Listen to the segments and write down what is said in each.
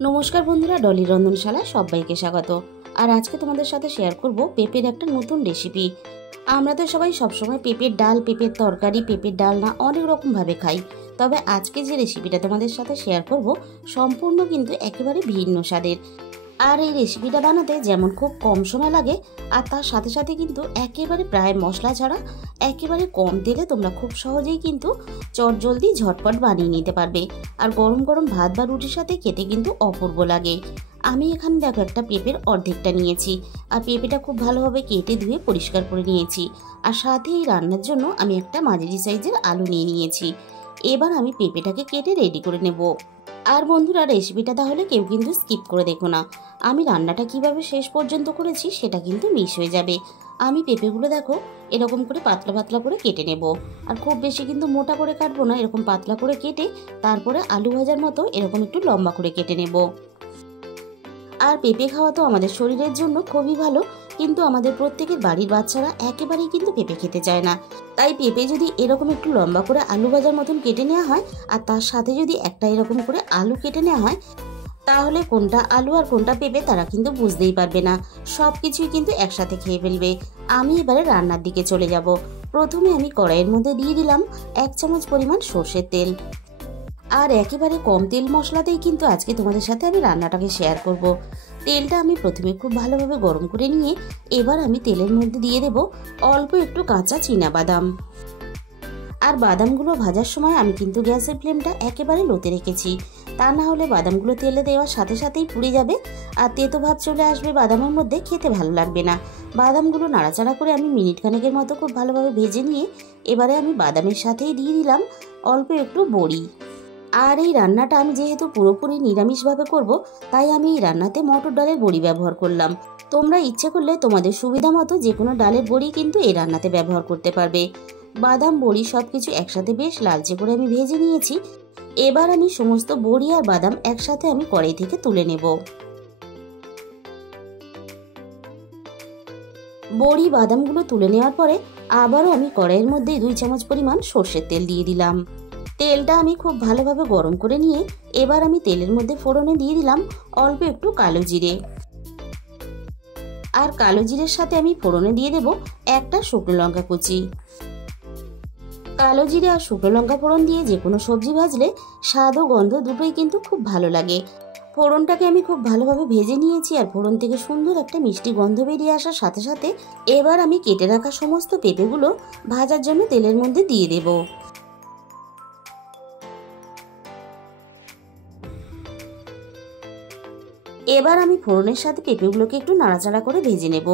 নমস্কার বন্ধুরা, ডলি রন্ধনশালায় সবাইকে স্বাগত। আর আজকে তোমাদের সাথে শেয়ার করব পেঁপের একটা নতুন রেসিপি। আমরা তো সবাই সবসময় পেঁপের ডাল, পেঁপের তরকারি, পেঁপের ডালনা অনেক রকমভাবে খাই। তবে আজকে যে রেসিপিটা তোমাদের সাথে শেয়ার করব সম্পূর্ণ কিন্তু একেবারে ভিন্ন স্বাদের। আর এই রেসিপিটা বানাতে যেমন খুব কম সময় লাগে, আর তার সাথে সাথে কিন্তু একেবারে প্রায় মশলা ছাড়া একেবারে কম তেলে তোমরা খুব সহজেই কিন্তু চটজলদি ঝটপট বানিয়ে নিতে পারবে। আর গরম গরম ভাত বা রুটির সাথে খেতে কিন্তু অপূর্ব লাগে। আমি এখানে দেখো একটা পেঁপের অর্ধেকটা নিয়েছি, আর পেঁপেটা খুব ভালোভাবে কেটে ধুয়ে পরিষ্কার করে নিয়েছি। আর সাথে এই রান্নার জন্য আমি একটা মাঝারি সাইজের আলু নিয়ে নিয়েছি। এবার আমি পেঁপেটাকে কেটে রেডি করে নেব। আর বন্ধুরা, রেসিপিটা তাহলে কেউ কিন্তু স্কিপ করে দেখো না। আমি রান্নাটা কিভাবে শেষ পর্যন্ত করেছি সেটা কিন্তু মিস হয়ে যাবে। আমি পেঁপেগুলো দেখো এরকম করে পাতলা পাতলা করে কেটে নেব। আর খুব বেশি কিন্তু মোটা করে কাটবো না, এরকম পাতলা করে কেটে তারপরে আলু ভাজার মতো এরকম একটু লম্বা করে কেটে নেব। আর পেঁপে খাওয়া তো আমাদের শরীরের জন্য খুবই ভালো, কিন্তু আমাদের প্রত্যেকের বাড়ির বাচ্চারা একেবারেই কিন্তু পেঁপে খেতে চায় না। তাই পেঁপে যদি এরকম একটু লম্বা করে আলু ভাজার মতন কেটে নেওয়া হয়, আর তার সাথে যদি একটা এরকম করে আলু কেটে নেওয়া হয়, তাহলে কোনটা আলু আর কোনটা পেঁপে তারা কিন্তু বুঝতেই পারবে না, সব কিছুই কিন্তু একসাথে খেয়ে ফেলবে। আমি এবারে রান্নার দিকে চলে যাব। প্রথমে আমি কড়াইয়ের মধ্যে দিয়ে দিলাম 1 চামচ পরিমাণ সর্ষের তেল। আর একেবারে কম তেল মশলাতেই কিন্তু আজকে তোমাদের সাথে আমি রান্নাটাকে শেয়ার করব। তেলটা আমি প্রথমে খুব ভালোভাবে গরম করে নিয়ে এবার আমি তেলের মধ্যে দিয়ে দেব অল্প একটু কাঁচা চীনা বাদাম। আর বাদামগুলো ভাজার সময় আমি কিন্তু গ্যাসের ফ্লেমটা একেবারে লোতে রেখেছি, তা না হলে বাদামগুলো তেলে দেওয়ার সাথে সাথেই পুড়ে যাবে আর তেতো ভাব চলে আসবে বাদামের মধ্যে, খেতে ভালো লাগবে না। বাদামগুলো নাড়াচাড়া করে আমি মিনিট খানেকের মতো খুব ভালোভাবে ভেজে নিয়ে এবারে আমি বাদামের সাথেই দিয়ে দিলাম অল্প একটু বড়ি। আর এই রান্নাটা আমি যেহেতু পুরোপুরি নিরামিষভাবে করব, তাই আমি এই রান্নাতে মটর ডালের বড়ি ব্যবহার করলাম। তোমরা ইচ্ছে করলে তোমাদের সুবিধা মতো যে কোনো ডালের বড়ি কিন্তু এই রান্নাতে ব্যবহার করতে পারবে। বাদাম বড়ি সব কিছু একসাথে বেশ লালচে করে আমি ভেজে নিয়েছি। এবার আমি সমস্ত বড়ি আর বাদাম একসাথে আমি কড়াই থেকে তুলে নেব। বড়ি বাদামগুলো তুলে নেওয়ার পরে আবারও আমি কড়াইয়ের মধ্যে 2 চামচ পরিমাণ সর্ষের তেল দিয়ে দিলাম। তেলটা আমি খুব ভালোভাবে গরম করে নিয়ে এবার আমি তেলের মধ্যে ফোড়নে দিয়ে দিলাম অল্প একটু কালো জিরে। আর কালো জিরের সাথে আমি ফোড়নে দিয়ে দেব একটা শুকনো লঙ্কা কুচি। কালো জিরে আর শুকনো লঙ্কা ফোড়ন দিয়ে যে কোনো সবজি ভাজলে স্বাদ ও গন্ধ দুটোই কিন্তু খুব ভালো লাগে। ফোড়নটাকে আমি খুব ভালোভাবে ভেজে নিয়েছি, আর ফোড়ন থেকে সুন্দর একটা মিষ্টি গন্ধ বেরিয়ে আসার সাথে সাথে এবার আমি কেটে রাখা সমস্ত পেঁপেগুলো ভাজার জন্য তেলের মধ্যে দিয়ে দেব। এবার আমি ফোড়নের সাথে পেঁপেগুলোকে একটু নাড়াচাড়া করে ভেজে নেব,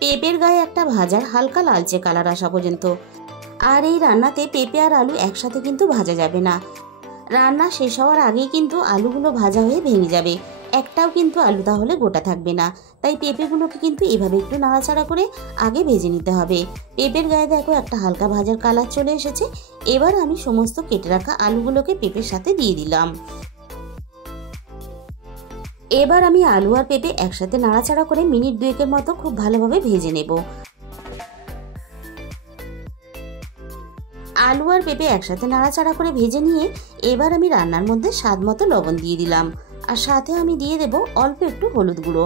পেঁপের গায়ে একটা ভাজার হালকা লালচে কালার আসা পর্যন্ত। আর এই রান্নাতে পেঁপে আর আলু একসাথে কিন্তু ভাজা যাবে না। রান্না শেষ হওয়ার আগেই কিন্তু আলুগুলো ভাজা হয়ে ভেঙে যাবে, একটাও কিন্তু আলু তাহলে গোটা থাকবে না। তাই পেঁপেগুলোকে কিন্তু এভাবে একটু নাড়াচাড়া করে আগে ভেজে নিতে হবে। পেঁপের গায়ে দেখো একটা হালকা ভাজার কালার চলে এসেছে। এবার আমি সমস্ত কেটে রাখা আলুগুলোকে পেঁপের সাথে দিয়ে দিলাম। এবার আমি আলু আর পেঁপে একসাথে নাড়াচাড়া করে মিনিট 2 মতো খুব ভালোভাবে ভেজে নেব। আলু আর পেঁপে একসাথে নাড়াচাড়া করে ভেজে নিয়ে এবার আমি রান্নার মধ্যে স্বাদ মতো লবণ দিয়ে দিলাম, আর সাথে আমি দিয়ে দেব অল্প একটু হলুদ গুঁড়ো।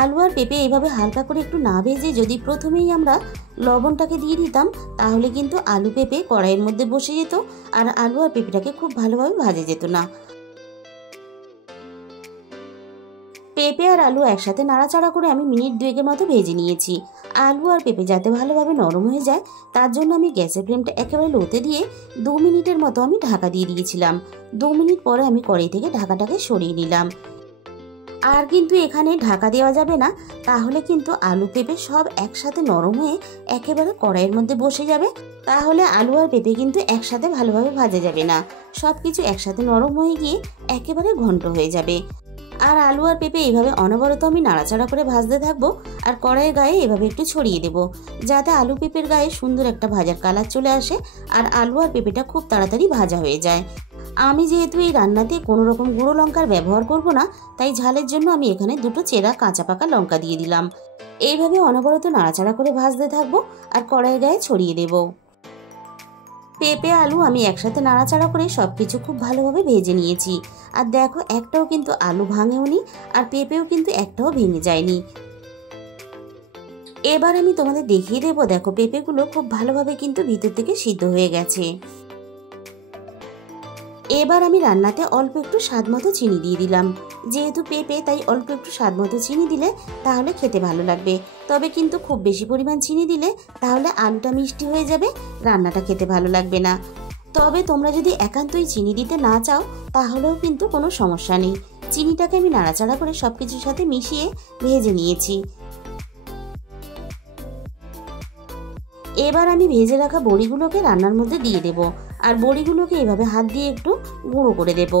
আলু আর পেঁপে এইভাবে হালকা করে একটু না ভেজে যদি প্রথমেই আমরা লবণটাকে দিয়ে দিতাম, তাহলে কিন্তু আলু পেঁপে কড়াইয়ের মধ্যে বসে যেত আর আলু আর পেঁপেটাকে খুব ভালোভাবে ভাজে যেত না। পেঁপে আর আলু একসাথে নাড়াচাড়া করে আমি মিনিট 2 মতো ভেজে নিয়েছি। আলু আর পেঁপে যাতে ভালোভাবে নরম হয়ে যায়, তার জন্য আমি গ্যাসের ফ্লেমটা একেবারে লোতে দিয়ে 2 মিনিটের মতো আমি ঢাকা দিয়ে দিয়েছিলাম। 2 মিনিট পরে আমি কড়াই থেকে ঢাকাটাকে সরিয়ে নিলাম। আর কিন্তু এখানে ঢাকা দেওয়া যাবে না, তাহলে কিন্তু আলু পেঁপে সব একসাথে নরম হয়ে একেবারে কড়াইয়ের মধ্যে বসে যাবে। তাহলে আলু আর পেঁপে কিন্তু একসাথে ভালোভাবে ভাজা যাবে না, সব কিছু একসাথে নরম হয়ে গিয়ে একেবারে ঘন্ট হয়ে যাবে। আর আলু আর পেঁপে এইভাবে অনবরত আমি নাড়াচাড়া করে ভাজতে থাকবো, আর কড়াইয়ের গায়ে এভাবে একটু ছড়িয়ে দেব, যাতে আলু পেঁপের গায়ে সুন্দর একটা ভাজার কালার চলে আসে আর আলু আর পেঁপেটা খুব তাড়াতাড়ি ভাজা হয়ে যায়। আমি যেহেতু এই রান্নাতে কোনো রকম গুঁড়ো লঙ্কার ব্যবহার করব না, তাই ঝালের জন্য আমি এখানে 2টো চেরা কাঁচা পাকা লঙ্কা দিয়ে দিলাম। এইভাবে অনবরত নাড়াচাড়া করে ভাজতে থাকবো আর কড়াইয়ের গায়ে ছড়িয়ে দেব। পেঁপে আলু আমি একসাথে নাড়াচাড়া করে সব কিছু খুব ভালোভাবে ভেজে নিয়েছি। আর দেখো একটাও কিন্তু আলু ভাঙেওনি আর পেঁপেও কিন্তু একটাও ভেঙে যায়নি। এবার আমি তোমাদের দেখিয়ে দেবো, দেখো পেঁপেগুলো খুব ভালোভাবে কিন্তু ভিতর থেকে সিদ্ধ হয়ে গেছে। এবার আমি রান্নাতে অল্প একটু স্বাদ মতো চিনি দিয়ে দিলাম। যেহেতু পেঁপে তাই অল্প একটু স্বাদ মতো চিনি দিলে তাহলে খেতে ভালো লাগবে। তবে কিন্তু খুব বেশি পরিমাণ চিনি দিলে তাহলে আলুটা মিষ্টি হয়ে যাবে, রান্নাটা খেতে ভালো লাগবে না। তবে তোমরা যদি একান্তই চিনি দিতে না চাও তাহলেও কিন্তু কোনো সমস্যা নেই। চিনিটাকে আমি নাড়াচাড়া করে সব কিছুর সাথে মিশিয়ে ভেজে নিয়েছি। এবার আমি ভেজে রাখা বড়িগুলোকে রান্নার মধ্যে দিয়ে দেব আর বড়িগুলোকে এভাবে হাত দিয়ে একটু গুঁড়ো করে দেব।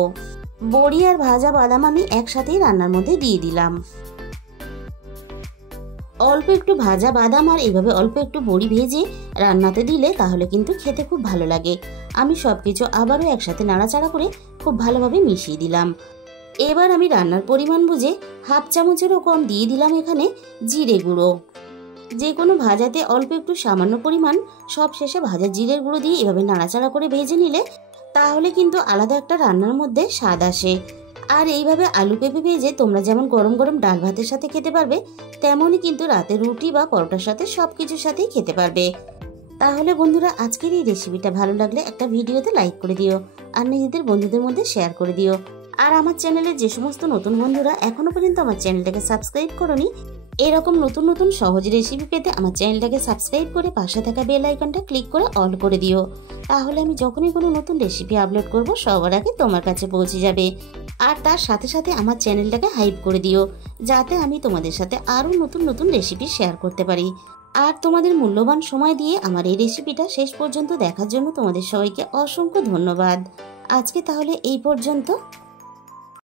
বড়ি আর ভাজা বাদাম আমি একসাথেই রান্নার মধ্যে দিয়ে দিলাম। অল্প একটু ভাজা বাদাম আর এইভাবে অল্প একটু বড়ি ভেজে রান্নাতে দিলে তাহলে কিন্তু খেতে খুব ভালো লাগে। আমি সব কিছু আবারও একসাথে নাড়াচাড়া করে খুব ভালোভাবে মিশিয়ে দিলাম। এবার আমি রান্নার পরিমাণ বুঝে হাফ চামচেরও কম দিয়ে দিলাম এখানে জিরে গুঁড়ো। যে কোনো ভাজাতে অল্প একটু সামান্য পরিমাণ সব শেষে ভাজা জিরের গুঁড়ো দিয়ে এভাবে নাড়াচাড়া করে ভেজে নিলে তাহলে কিন্তু আলাদা একটা রান্নার মধ্যে স্বাদ আসে। আর এইভাবে আলু পেঁপে ভেজে তোমরা যেমন গরম গরম ডাল ভাতের সাথে খেতে পারবে, তেমনই কিন্তু রাতে রুটি বা পরোটার সাথে সব কিছুর সাথেই খেতে পারবে। তাহলে বন্ধুরা আজকের এই রেসিপিটা ভালো লাগলে একটা ভিডিওতে লাইক করে দিও আর নিজেদের বন্ধুদের মধ্যে শেয়ার করে দিও। আর আমার চ্যানেলে যে সমস্ত নতুন বন্ধুরা এখনো পর্যন্ত আমার চ্যানেলটাকে সাবস্ক্রাইব করোনি, এরকম নতুন নতুন সহজ রেসিপি পেতে আমার চ্যানেলটাকে সাবস্ক্রাইব করে পাশে থাকা বেল আইকনটা ক্লিক করে অল করে দিও। তাহলে আমি যখনই কোনো নতুন রেসিপি আপলোড করব সবার আগে তোমার কাছে পৌঁছে যাবে। আর তার সাথে সাথে আমার চ্যানেলটাকে হাইপ করে দিও, যাতে আমি তোমাদের সাথে আরও নতুন নতুন রেসিপি শেয়ার করতে পারি। আর তোমাদের মূল্যবান সময় দিয়ে আমার এই রেসিপিটা শেষ পর্যন্ত দেখার জন্য তোমাদের সবাইকে অসংখ্য ধন্যবাদ। আজকে তাহলে এই পর্যন্ত।